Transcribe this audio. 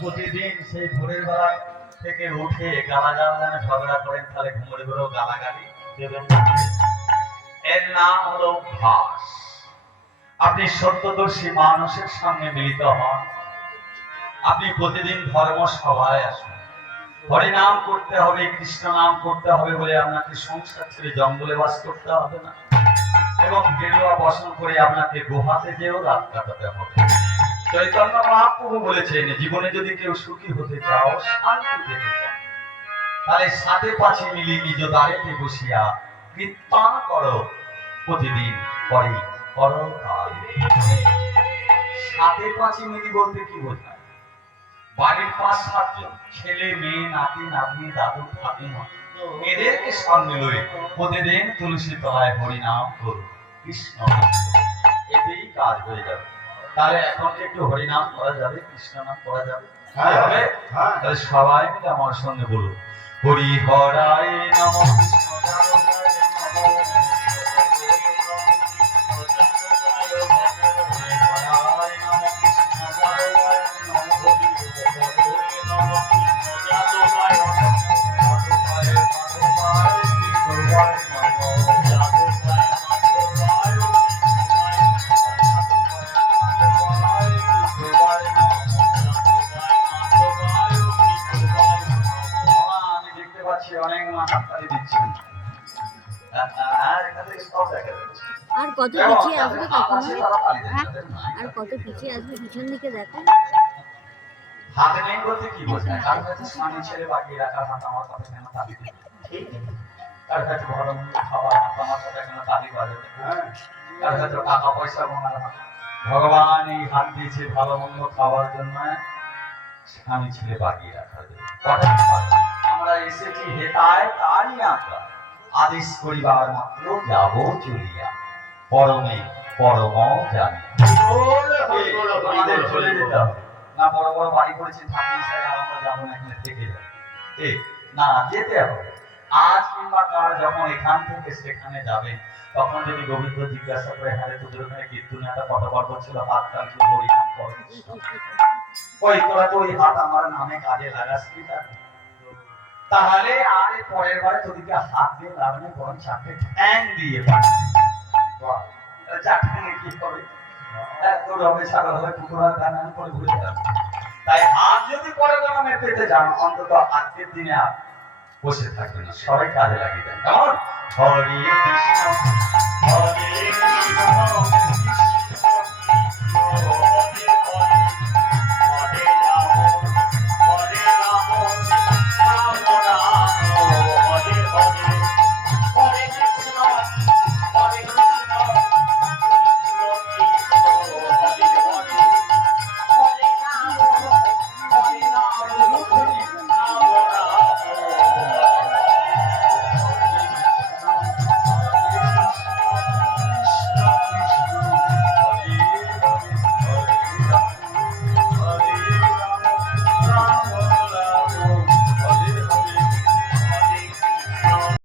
প্রতিদিন সেই ভোরের বেলা থেকে উঠে গালাগাল নামে ঝগড়া করেন, তাহলে ঘুমোরে ঘুরেও গালাগালি দেবেন না। এর নাম হলো অভ্যাস। আপনি সত্যদর্শী মানুষের সঙ্গে মিলিত হন, আপনি প্রতিদিন ধর্মসভায় আসুন। হরিনাম করতে হবে, কৃষ্ণ নাম করতে হবে বলে আপনাকে সংসার ছেড়ে জঙ্গলে বাস করতে হবে না, এবং গেরুয়া বসন করে আপনাকে গুহাতে যেও রাত কাটাতে হবে। চৈতন্য মহাপ্রভু বলেছেন, জীবনে যদি কেউ সুখী হতে চাও, শান্তি পেতে চাও, তাহলে সাথে পাছে মিলি নিজ দ্বারেতে বসিয়া কীর্তন করো, প্রতিদিন করে করো কাল। সাথে পাছে মিলি বলতে কি বোঝায়? বাড়ির ৫-৭ ছেলে মেয়ে, নাতি নাতনি, দাদু ঠাকুমা, এদেরকে সঙ্গে লয়ে প্রতিদিন তুলসী তলায় হরিনাম করো, কৃষ্ণ নাম করো, এতেই কাজ হয়ে যাবে। তাহলে এখন একটু হরিনাম করা যাবে, কৃষ্ণ নাম করা যাবে? হবে? তাহলে সবাই মিলে আমার সঙ্গে বলুন, হরি হরায় নমঃ, কৃষ্ণ অনেক মাথাতালি দিচ্ছেন। আর কত পিছিয়ে আসবে কাকিমা? আর কত পিছিয়ে আসবে পিছন দিকে দেখো। হাতে নেই বলতে কি বোঝায়? কার কাছে স্বামী ছেলে বাগিয়ে রাখার হাত আমার কথা কেন তালি দিবে? কার কাছে ভালো মন্দ খাবার হাত আমার কথা কেন তালি বাজাবে? কার কাছে টাকা পয়সা গোনার হাত? ভগবান এই হাত দিয়েছে ভালো মন্দ খাওয়ার জন্য, স্বামী ছেলে বাগিয়ে রাখার জন্য। আমরা এসেছি হেতায়, তারই আমরা আদেশ করিবার মাত্র যাব চলিয়া, পরমে পরম জানি। চলে যেতে হবে না, বড় বড় বাড়ি করেছি ঠাকুর সাহেব, আমরা যাবো না, এখানে থেকে যাবো, না যেতে হবে। আজ কিংবা কাল যখন এখান থেকে সেখানে যাবে, তখন যদি গোবিন্দ জিজ্ঞাসা করে, হ্যাঁ তোদের ওখানে কীর্তনিয়াটা কতবার করছিল, হাত কালকে হরিনাম কর, ওই তোরা তো ওই হাত আমার নামে কাজে লাগাস কি? তাহলে আর পরের বারে তোদিকে হাত দিয়ে লাগানো, বরং 4টে ঠ্যাং দিয়ে পাঠাবে। 4 ঠ্যাঙে কি হবে? তোর হবে, ছাগল হবে, কুকুর হবে, দানা করে ঘুরে যাবে। তাই হাত যদি পরে গরমে পেতে যান, অন্তত আজকের দিনে আর বসে থাকবে না, সবাই কাজে লাগিয়ে দেন। কেমন? হরে কৃষ্ণ হরে কৃষ্ণ।